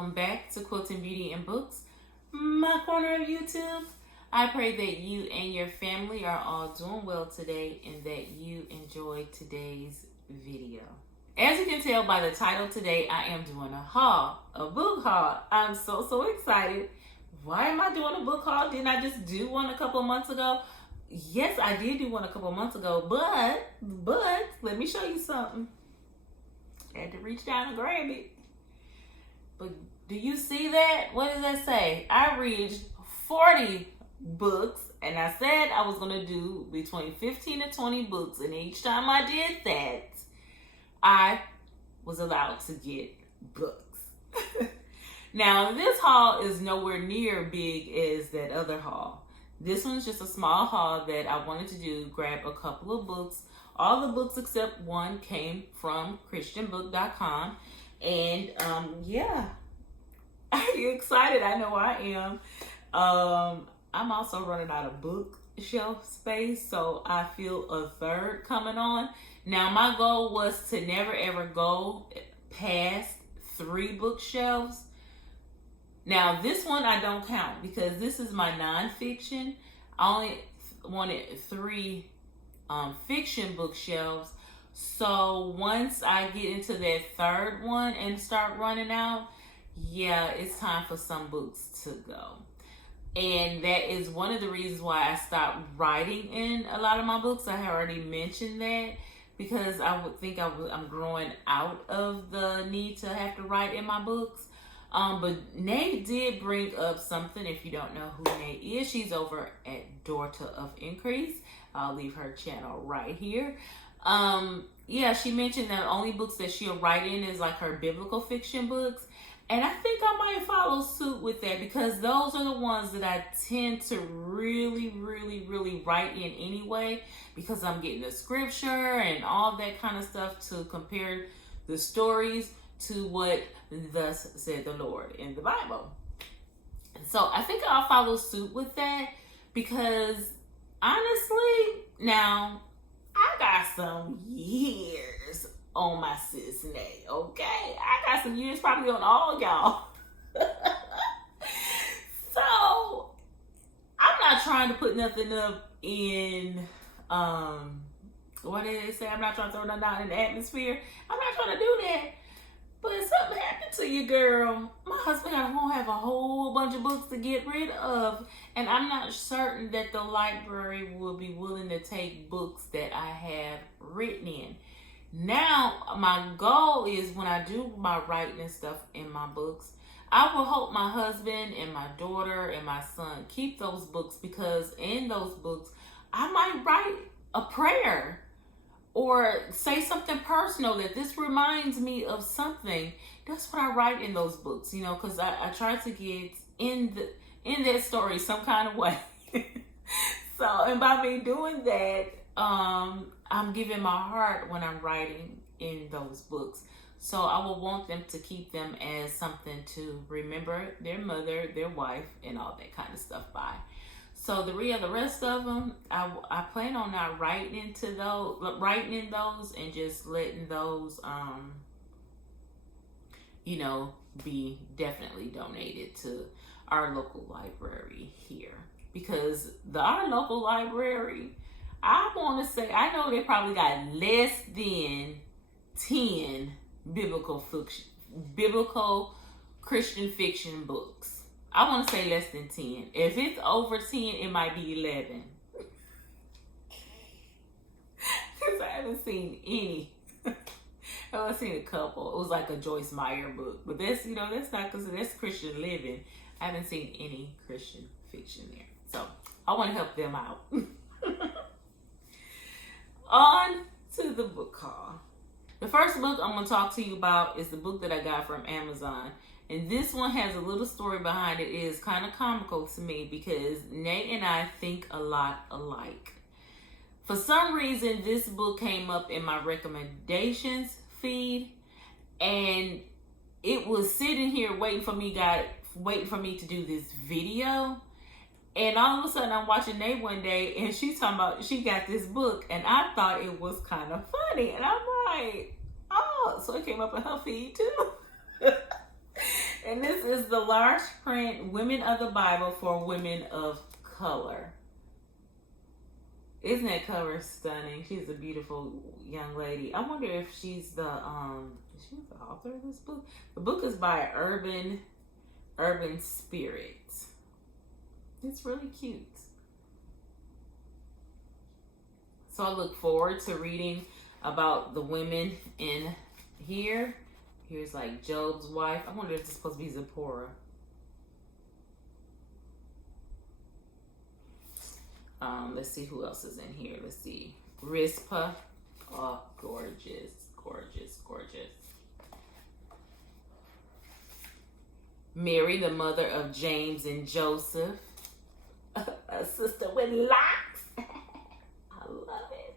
welcome back to Quilting, Beauty, and Books, my corner of YouTube. I pray that you and your family are all doing well today and that you enjoyed today's video. As you can tell by the title today, I am doing a haul, a book haul. I'm so excited. Why am I doing a book haul? Didn't I just do one a couple months ago? Yes, I did do one a couple months ago, but let me show you something. I had to reach down and grab it. But do you see that? What does that say? I reached 40 books, and I said I was going to do between 15 and 20 books, and each time I did that, I was allowed to get books. Now, this haul is nowhere near big as that other haul. This one's just a small haul that I wanted to do, grab a couple of books. All the books except one came from christianbook.com. And yeah, are you excited? I know I am. I'm also running out of bookshelf space, so I feel a third coming on. Now, my goal was to never ever go past 3 bookshelves. Now, this one I don't count because this is my nonfiction. I only wanted 3 fiction bookshelves. So once I get into that third one and start running out, yeah, it's time for some books to go. And that is one of the reasons why I stopped writing in a lot of my books. I have already mentioned that because I would think I'm growing out of the need to have to write in my books. But Nay did bring up something. If you don't know who Nay is, she's over at Daughter of Increase. I'll leave her channel right here. Yeah, she mentioned that only books that she'll write in is like her biblical fiction books. And I think I might follow suit with that because those are the ones that I tend to really write in anyway, because I'm getting the scripture and all that kind of stuff to compare the stories to what thus said the Lord in the Bible. So I think I'll follow suit with that because honestly, now I got some years on my sis Nay, okay? I got some years probably on all y'all. So I'm not trying to put nothing up in what did they say? I'm not trying to throw nothing out in the atmosphere. I'm not trying to do that. But if something happened to you, girl, my husband won't have a whole bunch of books to get rid of. And I'm not certain that the library will be willing to take books that I have written in. Now, my goal is when I do my writing and stuff in my books, I will hope my husband and my daughter and my son keep those books, because in those books, I might write a prayer or say something personal that this reminds me of something. That's what I write in those books, you know, because I try to get in that story some kind of way. So, and by me doing that, I'm giving my heart when I'm writing in those books. So I will want them to keep them as something to remember their mother, their wife, and all that kind of stuff by. So the rest of them, I plan on not writing in those and just letting those, you know, be definitely donated to our local library here. Because our local library, I want to say, I know they probably got less than 10 biblical Christian fiction books. I want to say less than 10. If it's over 10, it might be 11. Because I haven't seen any. I've seen a couple. It was like a Joyce Meyer book. But that's, you know, that's not, because that's Christian living. I haven't seen any Christian fiction there. So I want to help them out. On to the book haul. The first book I'm going to talk to you about is the book that I got from Amazon. And this one has a little story behind it. It is kind of comical to me because Nate and I think a lot alike. For some reason, this book came up in my recommendations feed, and it was sitting here waiting for me to do this video. And all of a sudden, I'm watching Nate one day, and she's talking about she got this book, and I thought it was kind of funny. And I'm like, oh, so it came up in her feed too. And this is the large print Women of the Bible for Women of Color. Isn't that cover stunning? She's a beautiful young lady. I wonder if she's the is she the author of this book? The book is by Urban Spirit. It's really cute. So I look forward to reading about the women in here. Here's like Job's wife. I wonder if it's supposed to be Zipporah. Let's see who else is in here. Let's see. Rizpah. Oh, gorgeous, gorgeous, gorgeous. Mary, the mother of James and Joseph. A sister with locks. I love it.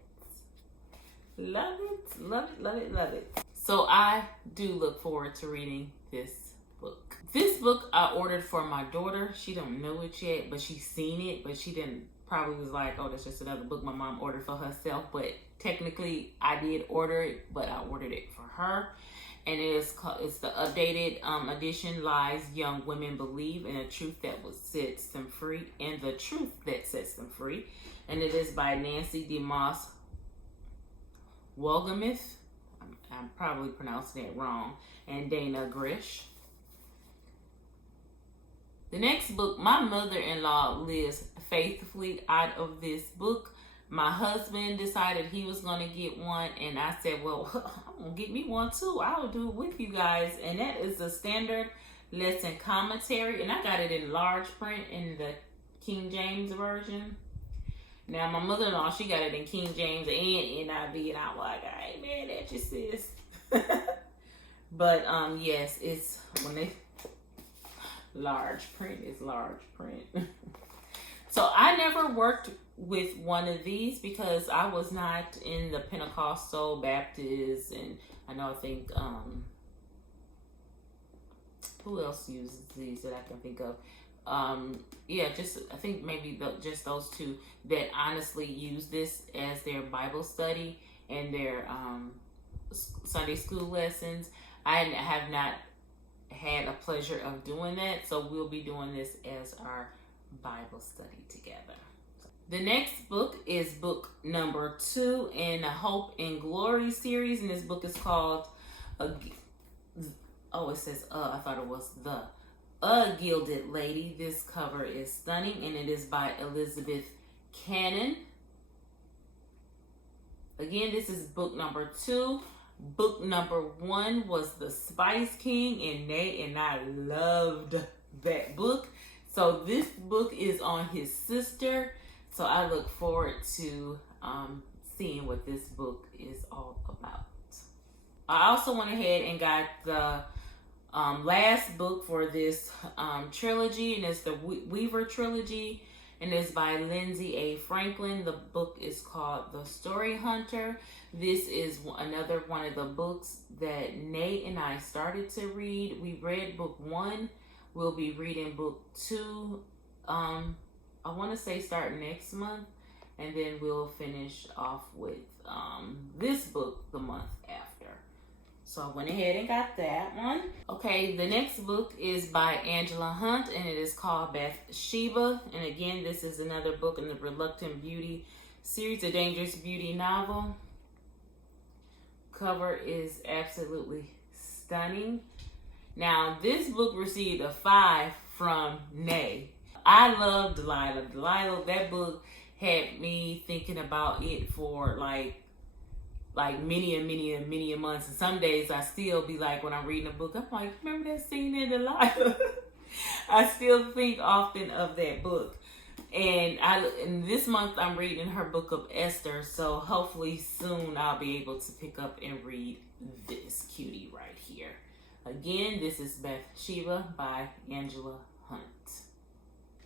Love it, love it, love it, love it. So I do look forward to reading this book. This book I ordered for my daughter. She don't know it yet, but she's seen it, but she didn't, probably was like, oh, that's just another book my mom ordered for herself. But technically I did order it, but I ordered it for her. And it's the updated edition, Lies Young Women Believe, and the truth that sets them free, and the truth that sets them free. And it is by Nancy DeMoss Wolgamuth. I'm probably pronouncing it wrong. And Dana Grish. The next book, my mother-in-law lives faithfully out of this book. My husband decided he was going to get one, and I said, well, I'm going to get me one too. I'll do it with you guys. And that is the Standard Lesson Commentary, and I got it in large print in the King James Version. Now, my mother-in-law, she got it in King James and NIV, and I'm like, I ain't mad at you, sis. But, yes, it's, when they, large print is large print. So I never worked with one of these because I was not in the Pentecostal Baptist, and I think who else uses these that I can think of? Yeah, just I think maybe just those two that honestly use this as their Bible study and their Sunday school lessons. I have not had a pleasure of doing that, so we'll be doing this as our Bible study together. The next book is book number 2 in the Hope and Glory series, and this book is called it says I thought it was A Gilded Lady. This cover is stunning, and it is by Elizabeth Cannon. Again, this is book number 2. Book number 1 was The Spice King, and Nate and I loved that book. So this book is on his sister. So I look forward to seeing what this book is all about. I also went ahead and got the last book for this trilogy, and it's the Weaver trilogy, and it's by Lindsay A. Franklin. The book is called The Story Hunter. This is another one of the books that Nate and I started to read. We read book 1. We'll be reading book 2. I want to say start next month, and then we'll finish off with this book the month after. So I went ahead and got that one. Okay, the next book is by Angela Hunt, and it is called Bathsheba. And again, this is another book in the Reluctant Beauty series, a Dangerous Beauty novel. Cover is absolutely stunning. Now, this book received a 5 from Nay. I love Delilah. Delilah, that book had me thinking about it for like many months. And some days I still be like, when I'm reading a book, I'm like, remember that scene in Delilah? I still think often of that book. And this month I'm reading her book of Esther. So hopefully soon I'll be able to pick up and read this cutie right here. Again, this is Bathsheba by Angela Hunt.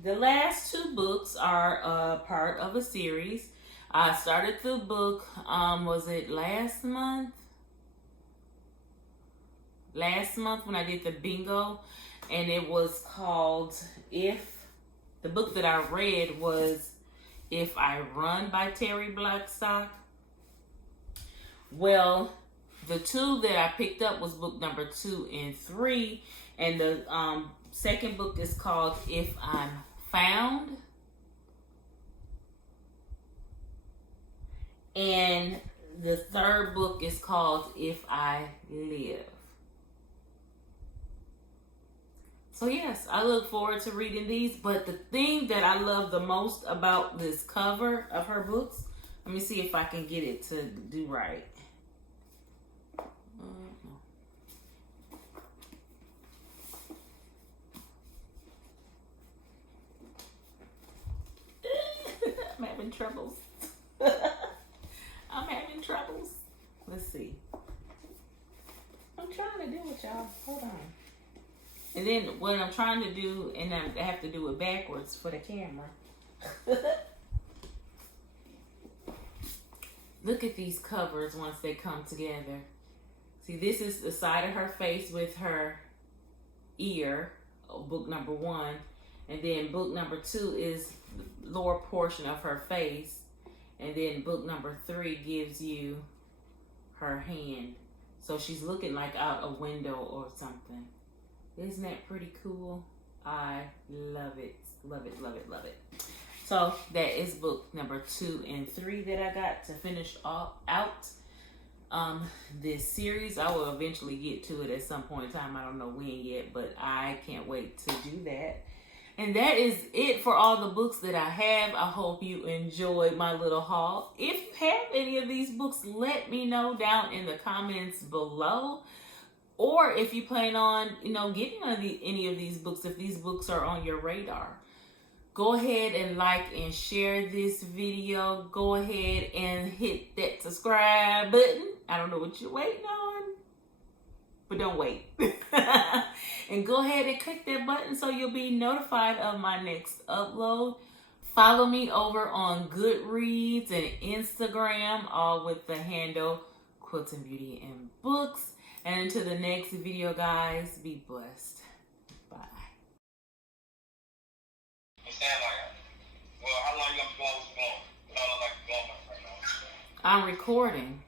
The last 2 books are part of a series. I started the book, was it last month? Last month when I did the bingo, and it was called the book that I read was If I Run by Terry Blackstock. Well, the 2 that I picked up was book number 2 and 3, And the second book is called If I'm Found. And the third book is called If I Live. So yes, I look forward to reading these. But the thing that I love the most about this cover of her books, let me see if I can get it to do right. I'm having troubles. I'm having troubles. Let's see. I'm trying to do it, y'all. Hold on. And then what I'm trying to do, and I have to do it backwards for the camera. Look at these covers once they come together. See, this is the side of her face with her ear, book number 1. And then book number 2 is the lower portion of her face. And then book number 3 gives you her hand. So she's looking like out a window or something. Isn't that pretty cool? I love it. Love it, love it, love it. So that is book number 2 and 3 that I got to finish out this series. I will eventually get to it at some point in time. I don't know when yet, but I can't wait to do that. And that is it for all the books that I have. I hope you enjoyed my little haul. If you have any of these books, let me know down in the comments below. Or if you plan on, getting any of these books, if these books are on your radar, go ahead and like and share this video. Go ahead and hit that subscribe button. I don't know what you're waiting on, but don't wait. And go ahead and click that button so you'll be notified of my next upload. Follow me over on Goodreads and Instagram, all with the handle Quilting Beauty and Books. And until the next video, guys, be blessed. Bye. Well, how long you gonna be going with the blowing? It don't look like blowing right now. I'm recording.